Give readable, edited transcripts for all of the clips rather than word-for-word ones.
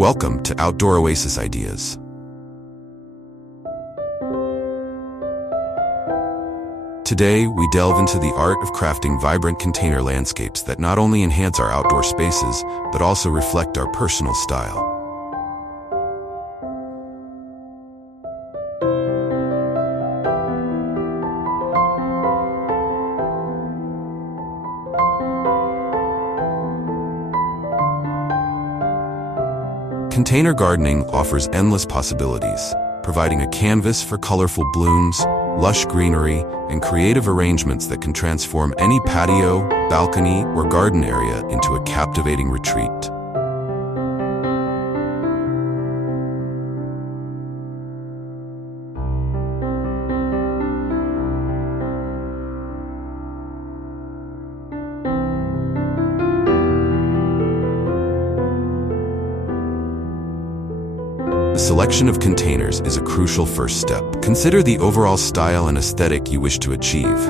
Welcome to Outdoor Oasis Ideas. Today, we delve into the art of crafting vibrant container landscapes that not only enhance our outdoor spaces, but also reflect our personal style. Container gardening offers endless possibilities, providing a canvas for colorful blooms, lush greenery, and creative arrangements that can transform any patio, balcony, or garden area into a captivating retreat. The selection of containers is a crucial first step. Consider the overall style and aesthetic you wish to achieve.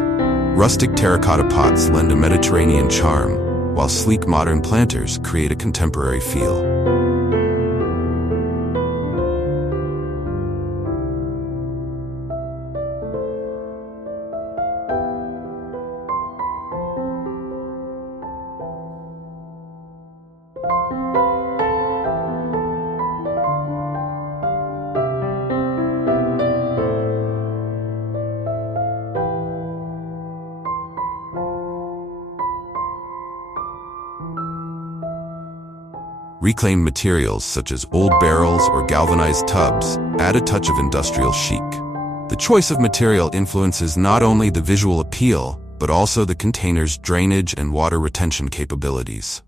Rustic terracotta pots lend a Mediterranean charm, while sleek modern planters create a contemporary feel. Reclaimed materials such as old barrels or galvanized tubs add a touch of industrial chic. The choice of material influences not only the visual appeal, but also the container's drainage and water retention capabilities.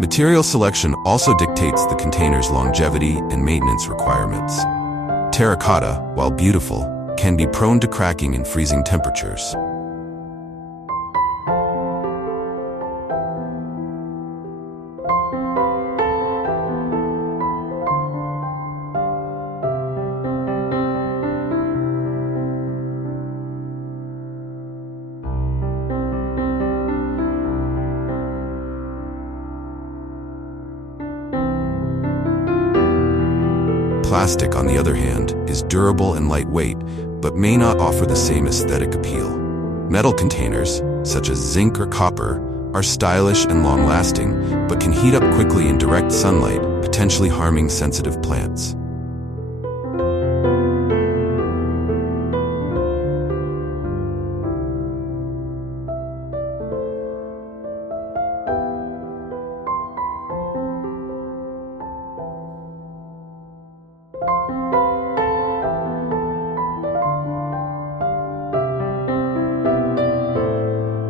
Material selection also dictates the container's longevity and maintenance requirements. Terracotta, while beautiful, can be prone to cracking in freezing temperatures. Plastic, on the other hand, is durable and lightweight, but may not offer the same aesthetic appeal. Metal containers, such as zinc or copper, are stylish and long-lasting, but can heat up quickly in direct sunlight, potentially harming sensitive plants.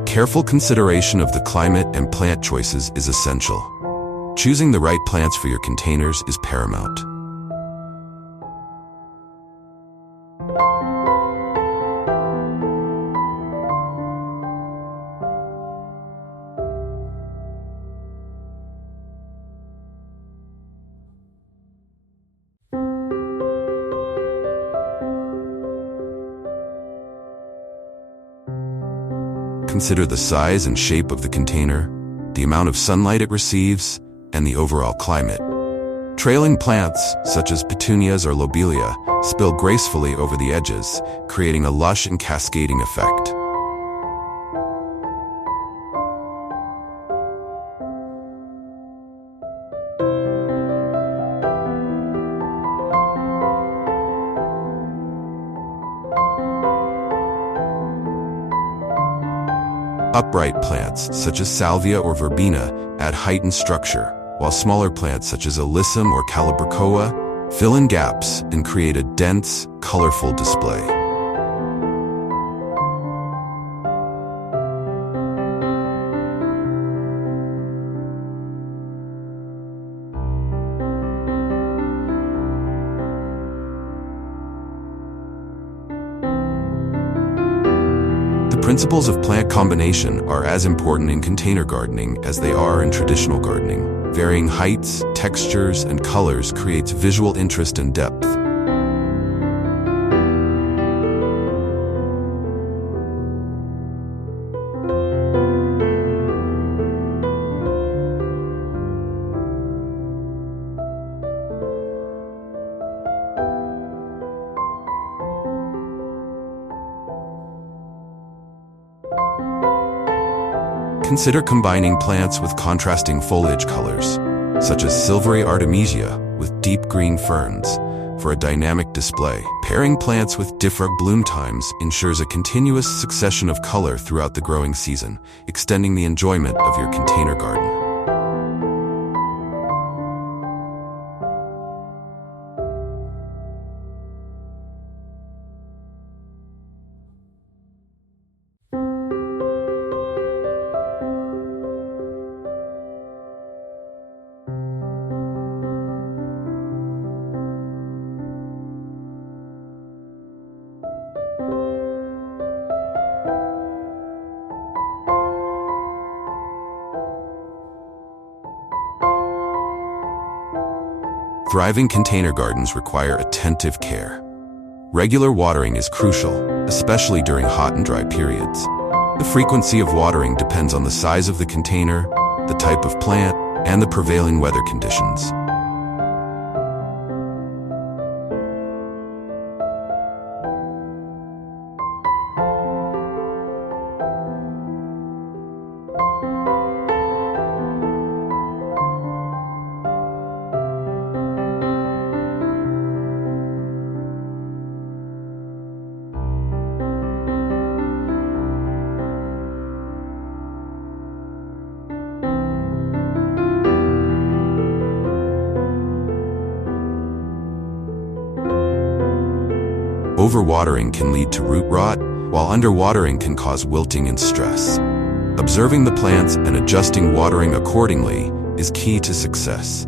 Careful consideration of the climate and plant choices is essential. Choosing the right plants for your containers is paramount. Consider the size and shape of the container, the amount of sunlight it receives, and the overall climate. Trailing plants, such as petunias or lobelia, spill gracefully over the edges, creating a lush and cascading effect. Upright plants, such as salvia or verbena, add heightened structure, while smaller plants such as alyssum or calibrachoa fill in gaps and create a dense, colorful display. principles of plant combination are as important in container gardening as they are in traditional gardening. Varying heights, textures, and colors creates visual interest and depth. Consider combining plants with contrasting foliage colors, such as silvery artemisia with deep green ferns, for a dynamic display. Pairing plants with different bloom times ensures a continuous succession of color throughout the growing season, extending the enjoyment of your container garden. Thriving container gardens require attentive care. Regular watering is crucial, especially during hot and dry periods. The frequency of watering depends on the size of the container, the type of plant, and the prevailing weather conditions. Overwatering can lead to root rot, while underwatering can cause wilting and stress. Observing the plants and adjusting watering accordingly is key to success.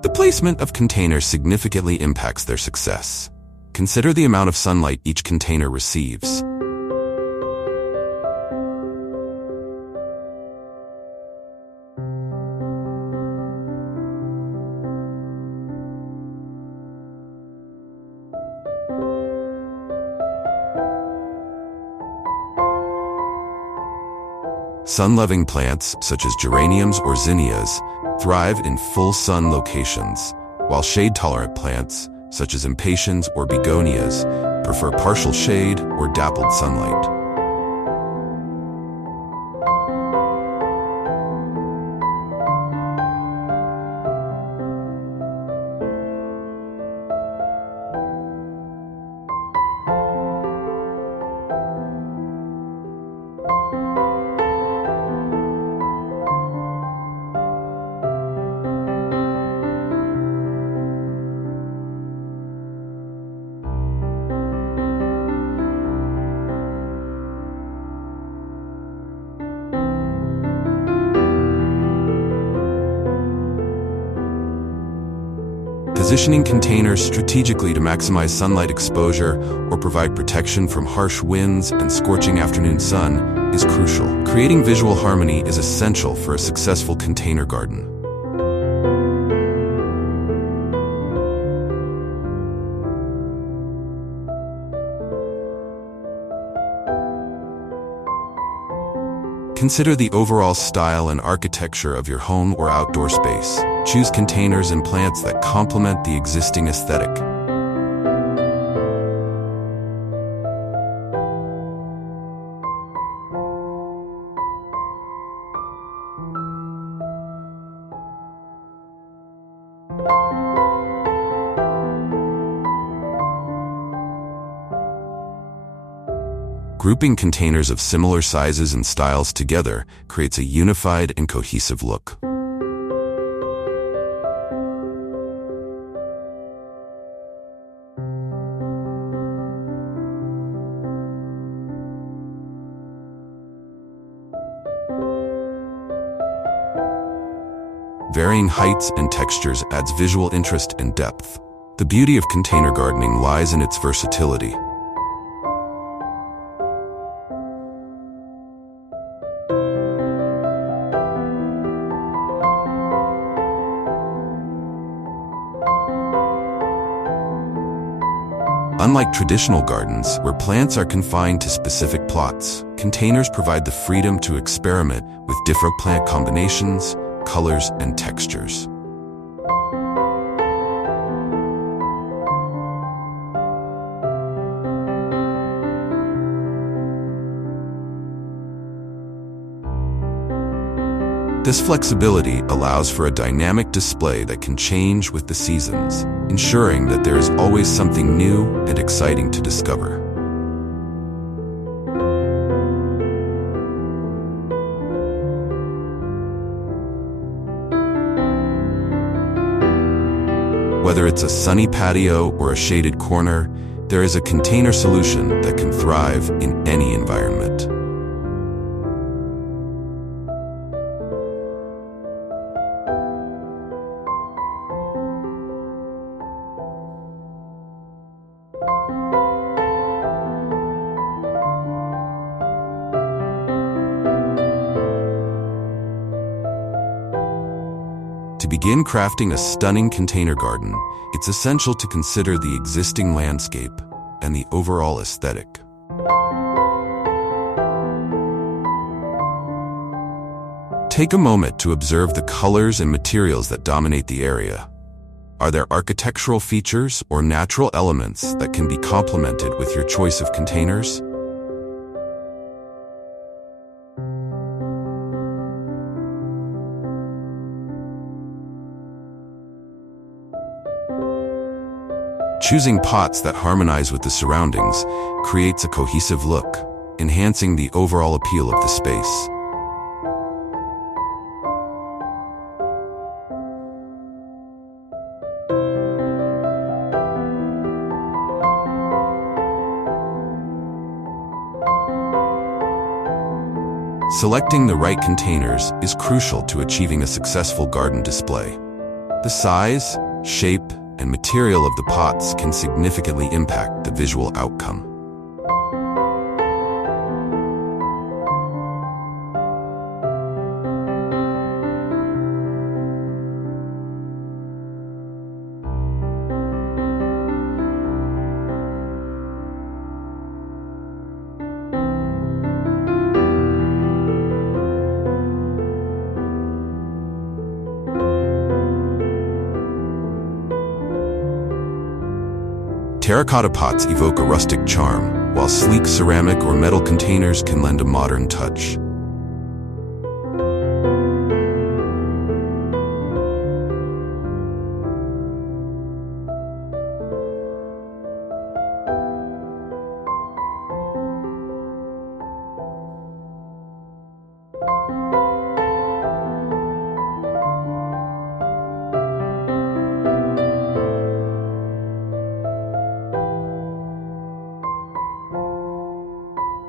The placement of containers significantly impacts their success. Consider the amount of sunlight each container receives. Sun-loving plants, such as geraniums or zinnias, thrive in full sun locations, while shade-tolerant plants, such as impatiens or begonias, prefer partial shade or dappled sunlight. Positioning containers strategically to maximize sunlight exposure or provide protection from harsh winds and scorching afternoon sun is crucial. Creating visual harmony is essential for a successful container garden. Consider the overall style and architecture of your home or outdoor space. Choose containers and plants that complement the existing aesthetic. Grouping containers of similar sizes and styles together creates a unified and cohesive look. Varying heights and textures adds visual interest and depth. The beauty of container gardening lies in its versatility. Unlike traditional gardens, where plants are confined to specific plots, containers provide the freedom to experiment with different plant combinations, colors, and textures. This flexibility allows for a dynamic display that can change with the seasons, ensuring that there is always something new and exciting to discover. Whether it's a sunny patio or a shaded corner, there is a container solution that can thrive in any environment. To begin crafting a stunning container garden, it's essential to consider the existing landscape and the overall aesthetic. Take a moment to observe the colors and materials that dominate the area. Are there architectural features or natural elements that can be complemented with your choice of containers? Choosing pots that harmonize with the surroundings creates a cohesive look, enhancing the overall appeal of the space. Selecting the right containers is crucial to achieving a successful garden display. The size, shape, and material of the pots can significantly impact the visual outcome. Terracotta pots evoke a rustic charm, while sleek ceramic or metal containers can lend a modern touch.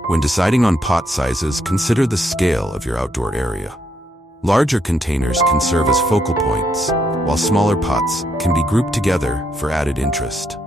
When deciding on pot sizes, consider the scale of your outdoor area. Larger containers can serve as focal points, while smaller pots can be grouped together for added interest.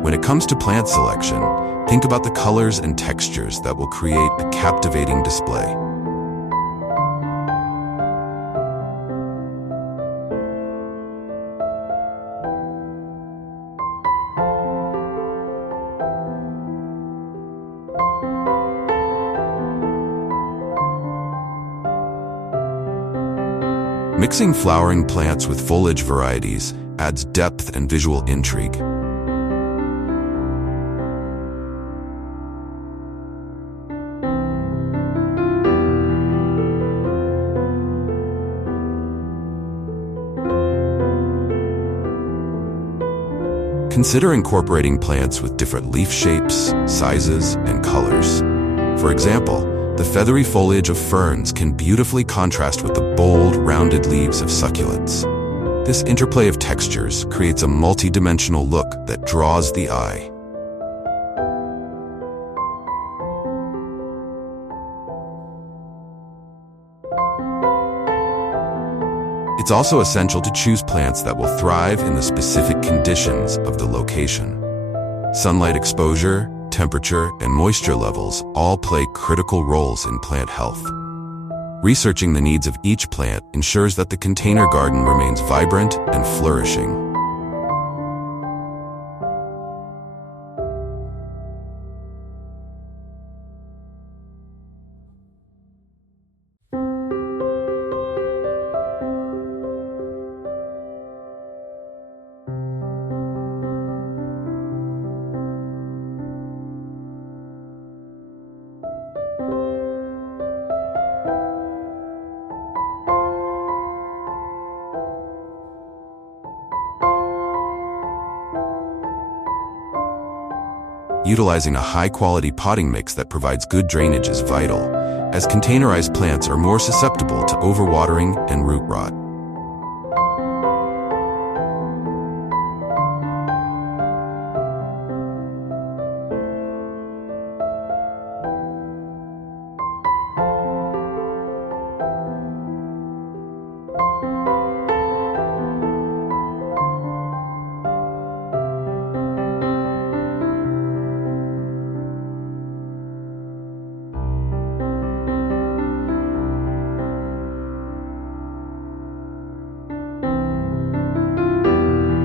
When it comes to plant selection, think about the colors and textures that will create a captivating display. Mixing flowering plants with foliage varieties adds depth and visual intrigue. Consider incorporating plants with different leaf shapes, sizes, and colors. For example, the feathery foliage of ferns can beautifully contrast with the bold, rounded leaves of succulents. This interplay of textures creates a multi-dimensional look that draws the eye. It's also essential to choose plants that will thrive in the specific conditions of the location. Sunlight exposure, temperature, and moisture levels all play critical roles in plant health. Researching the needs of each plant ensures that the container garden remains vibrant and flourishing. Utilizing a high-quality potting mix that provides good drainage is vital, as containerized plants are more susceptible to overwatering and root rot.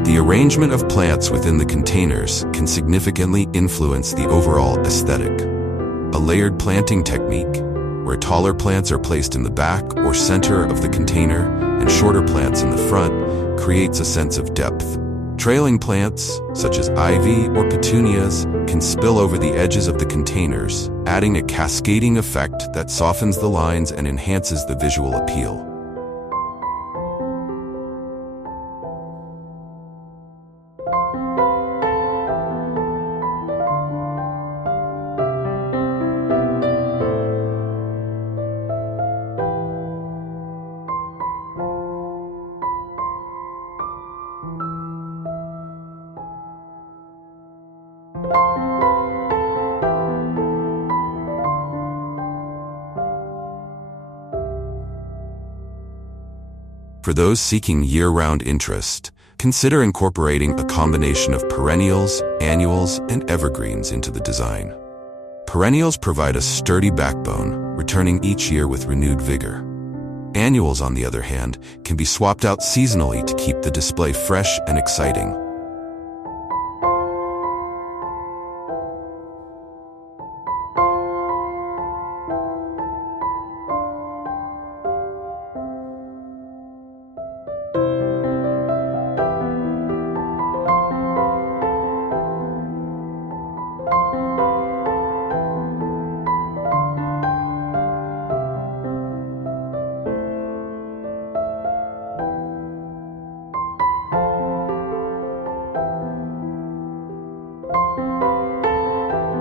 The arrangement of plants within the containers can significantly influence the overall aesthetic. A layered planting technique, where taller plants are placed in the back or center of the container and shorter plants in the front, creates a sense of depth. Trailing plants, such as ivy or petunias, can spill over the edges of the containers, adding a cascading effect that softens the lines and enhances the visual appeal. For those seeking year-round interest, consider incorporating a combination of perennials, annuals, and evergreens into the design. Perennials provide a sturdy backbone, returning each year with renewed vigor. Annuals, on the other hand, can be swapped out seasonally to keep the display fresh and exciting.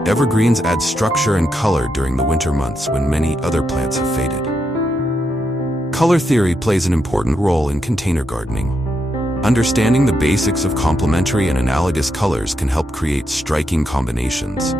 Evergreens add structure and color during the winter months when many other plants have faded. Color theory plays an important role in container gardening. Understanding the basics of complementary and analogous colors can help create striking combinations.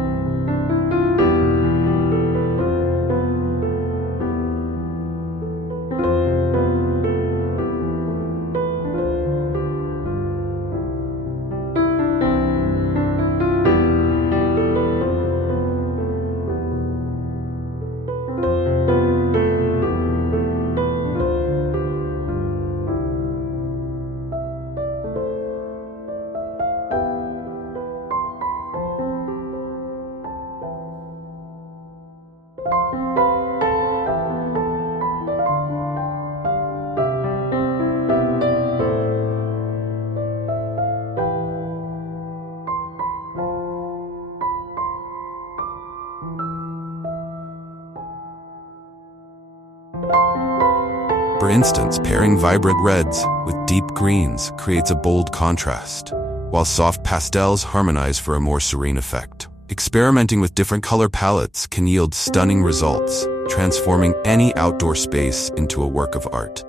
For instance, pairing vibrant reds with deep greens creates a bold contrast, while soft pastels harmonize for a more serene effect. Experimenting with different color palettes can yield stunning results, transforming any outdoor space into a work of art.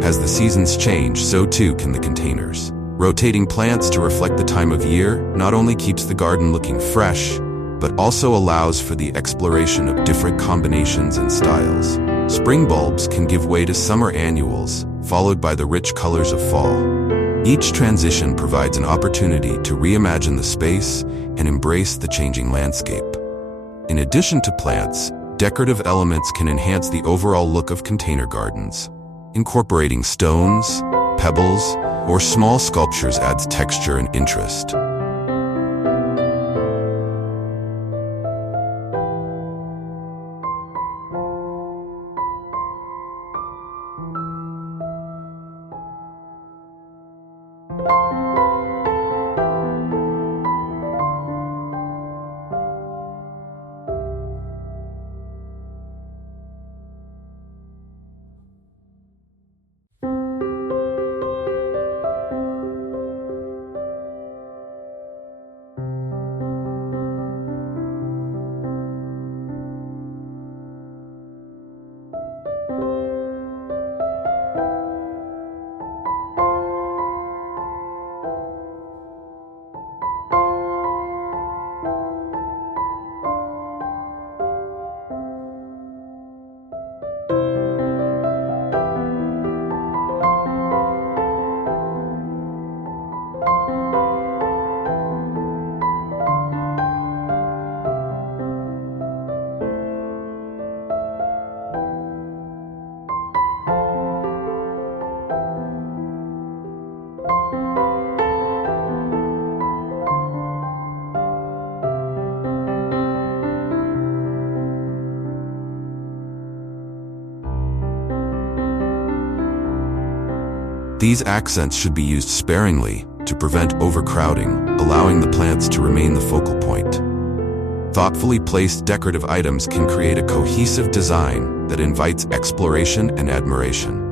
As the seasons change, so too can the containers. Rotating plants to reflect the time of year not only keeps the garden looking fresh, but also allows for the exploration of different combinations and styles. Spring bulbs can give way to summer annuals, followed by the rich colors of fall. Each transition provides an opportunity to reimagine the space and embrace the changing landscape. In addition to plants, decorative elements can enhance the overall look of container gardens. Incorporating stones, pebbles, or small sculptures adds texture and interest. These accents should be used sparingly to prevent overcrowding, allowing the plants to remain the focal point. Thoughtfully placed decorative items can create a cohesive design that invites exploration and admiration.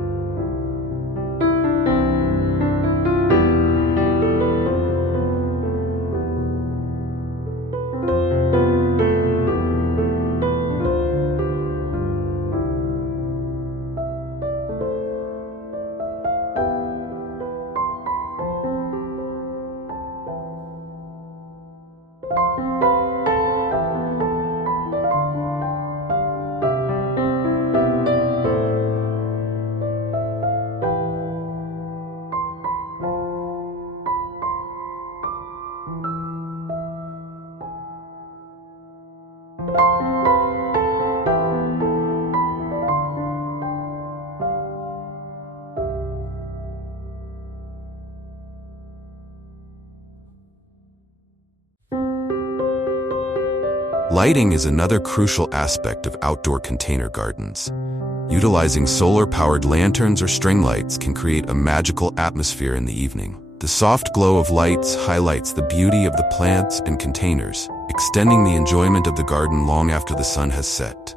Lighting is another crucial aspect of outdoor container gardens. Utilizing solar-powered lanterns or string lights can create a magical atmosphere in the evening. The soft glow of lights highlights the beauty of the plants and containers, extending the enjoyment of the garden long after the sun has set.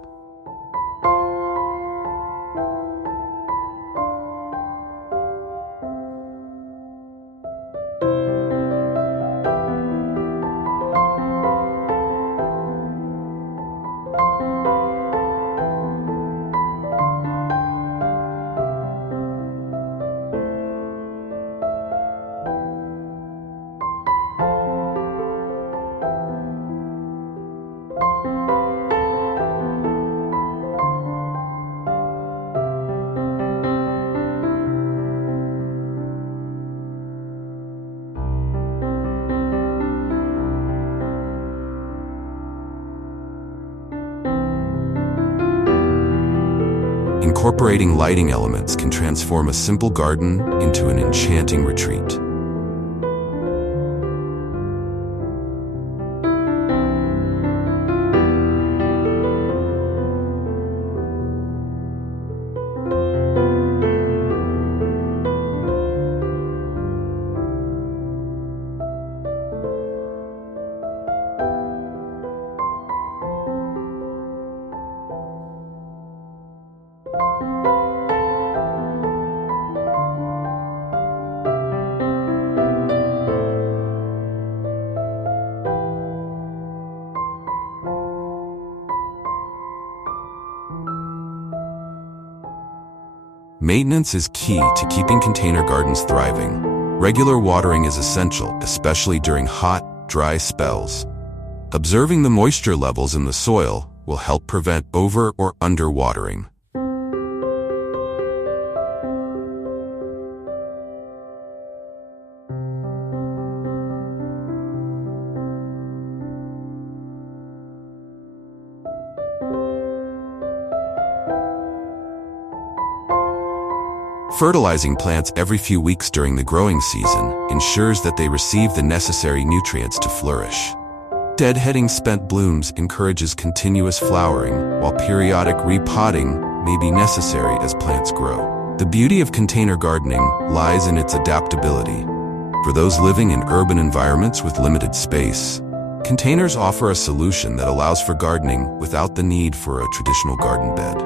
Incorporating lighting elements can transform a simple garden into an enchanting retreat. Maintenance is key to keeping container gardens thriving. Regular watering is essential, especially during hot, dry spells. Observing the moisture levels in the soil will help prevent over- or underwatering. Fertilizing plants every few weeks during the growing season ensures that they receive the necessary nutrients to flourish. Deadheading spent blooms encourages continuous flowering, while periodic repotting may be necessary as plants grow. The beauty of container gardening lies in its adaptability. For those living in urban environments with limited space, containers offer a solution that allows for gardening without the need for a traditional garden bed.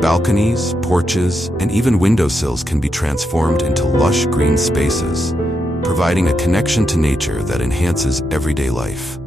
Balconies, porches, and even windowsills can be transformed into lush green spaces, providing a connection to nature that enhances everyday life.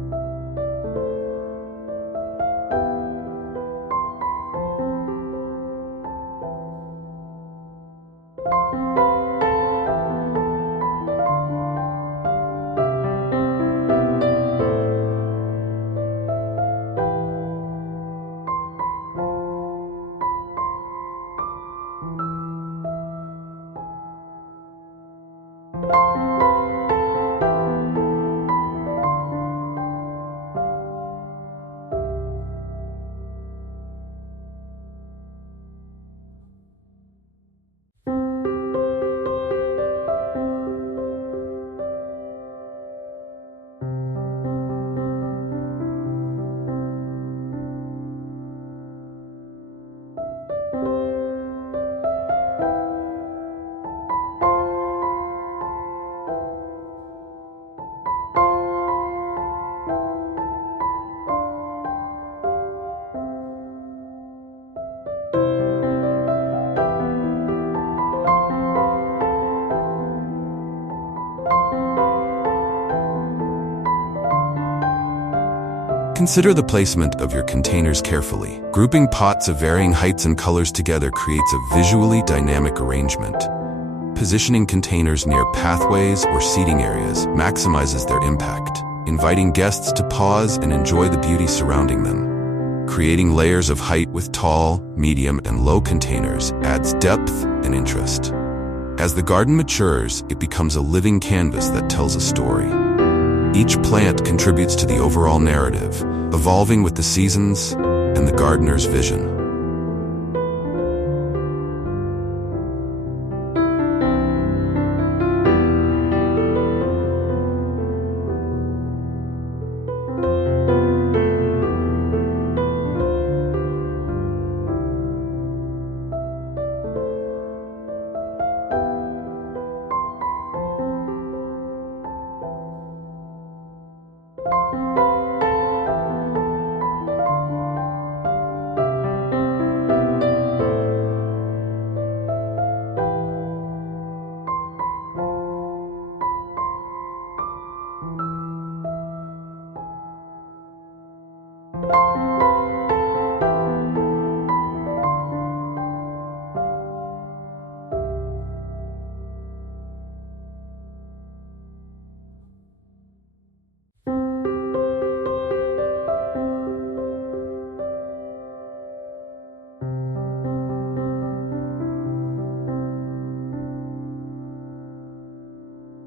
Consider the placement of your containers carefully. Grouping pots of varying heights and colors together creates a visually dynamic arrangement. Positioning containers near pathways or seating areas maximizes their impact, inviting guests to pause and enjoy the beauty surrounding them. Creating layers of height with tall, medium, and low containers adds depth and interest. As the garden matures, it becomes a living canvas that tells a story. Each plant contributes to the overall narrative, evolving with the seasons and the gardener's vision.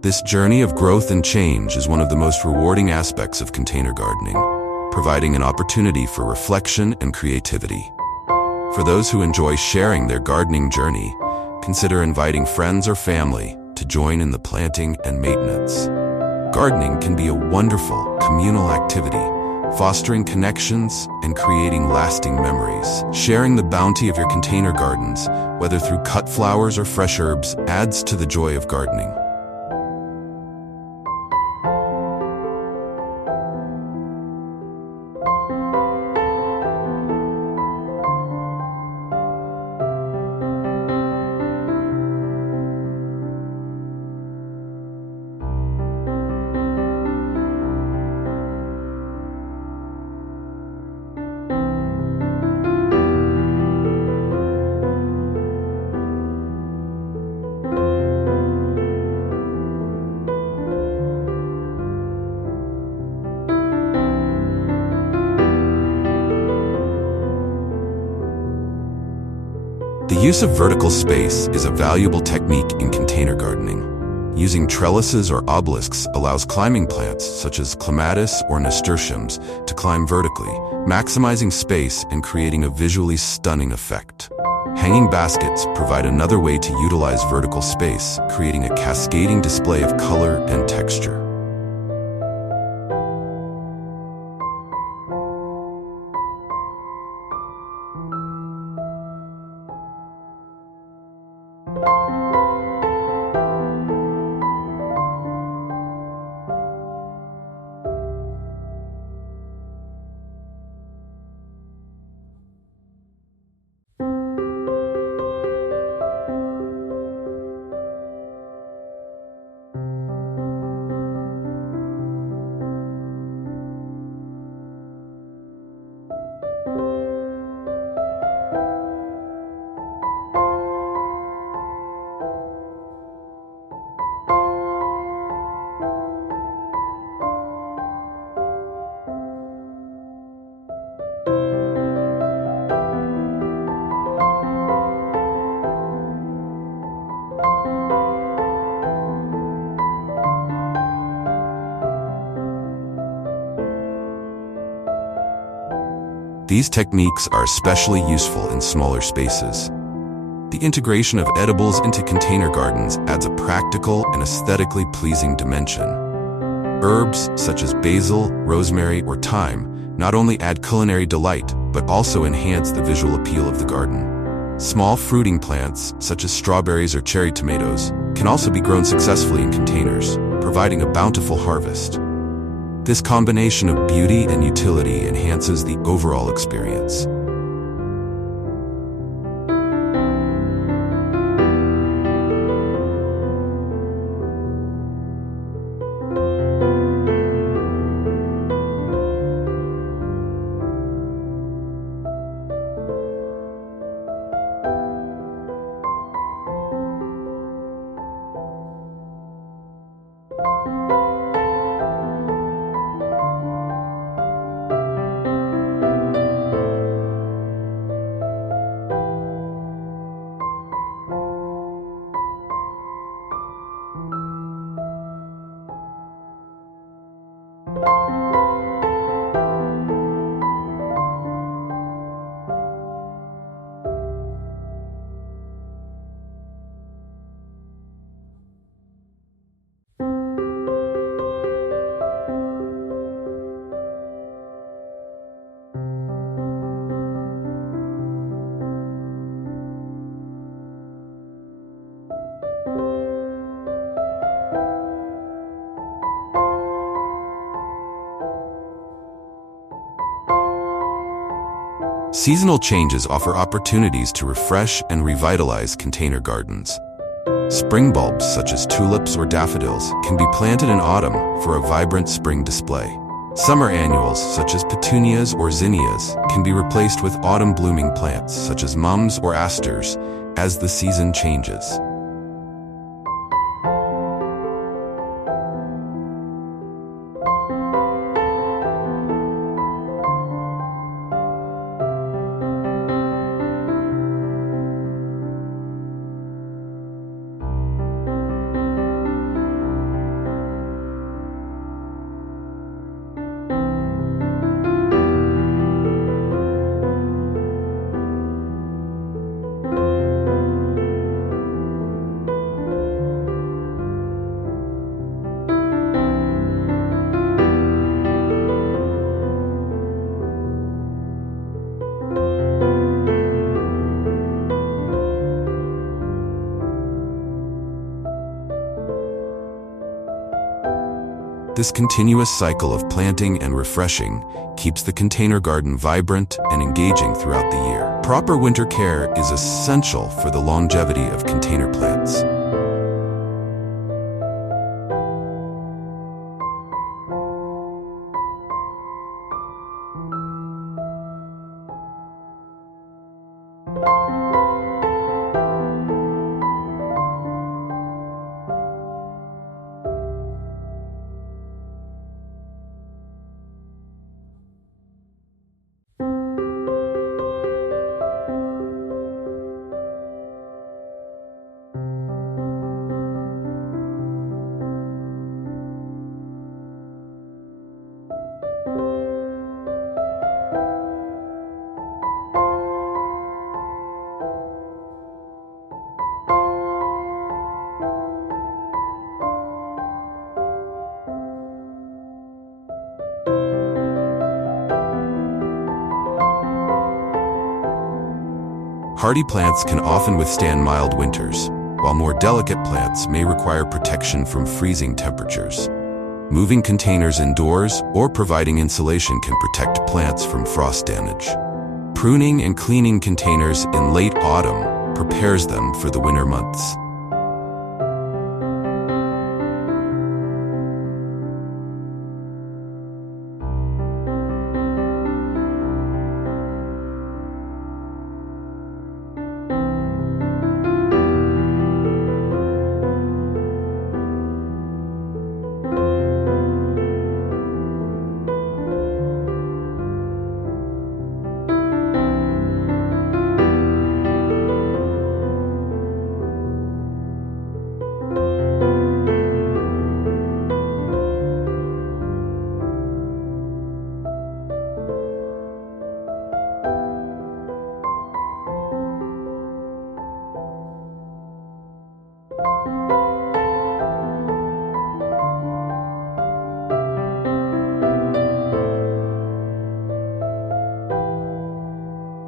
This journey of growth and change is one of the most rewarding aspects of container gardening, providing an opportunity for reflection and creativity. For those who enjoy sharing their gardening journey, consider inviting friends or family to join in the planting and maintenance. Gardening can be a wonderful communal activity, fostering connections and creating lasting memories. Sharing the bounty of your container gardens, whether through cut flowers or fresh herbs, adds to the joy of gardening. The use of vertical space is a valuable technique in container gardening. Using trellises or obelisks allows climbing plants, such as clematis or nasturtiums, to climb vertically, maximizing space and creating a visually stunning effect. Hanging baskets provide another way to utilize vertical space, creating a cascading display of color and texture. These techniques are especially useful in smaller spaces. The integration of edibles into container gardens adds a practical and aesthetically pleasing dimension. Herbs such as basil, rosemary, or thyme not only add culinary delight, but also enhance the visual appeal of the garden. Small fruiting plants, such as strawberries or cherry tomatoes, can also be grown successfully in containers, providing a bountiful harvest. This combination of beauty and utility enhances the overall experience. Seasonal changes offer opportunities to refresh and revitalize container gardens. Spring bulbs such as tulips or daffodils can be planted in autumn for a vibrant spring display. Summer annuals such as petunias or zinnias can be replaced with autumn blooming plants such as mums or asters as the season changes. This continuous cycle of planting and refreshing keeps the container garden vibrant and engaging throughout the year. Proper winter care is essential for the longevity of container plants. Hardy plants can often withstand mild winters, while more delicate plants may require protection from freezing temperatures. Moving containers indoors or providing insulation can protect plants from frost damage. Pruning and cleaning containers in late autumn prepares them for the winter months.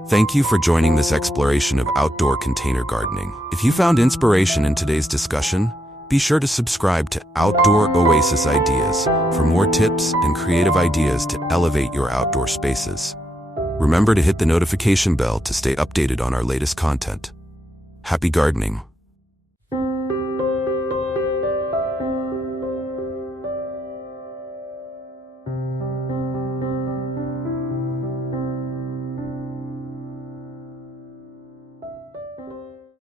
Thank you for joining this exploration of outdoor container gardening. If you found inspiration in today's discussion, be sure to subscribe to Outdoor Oasis Ideas for more tips and creative ideas to elevate your outdoor spaces. Remember to hit the notification bell to stay updated on our latest content. Happy gardening!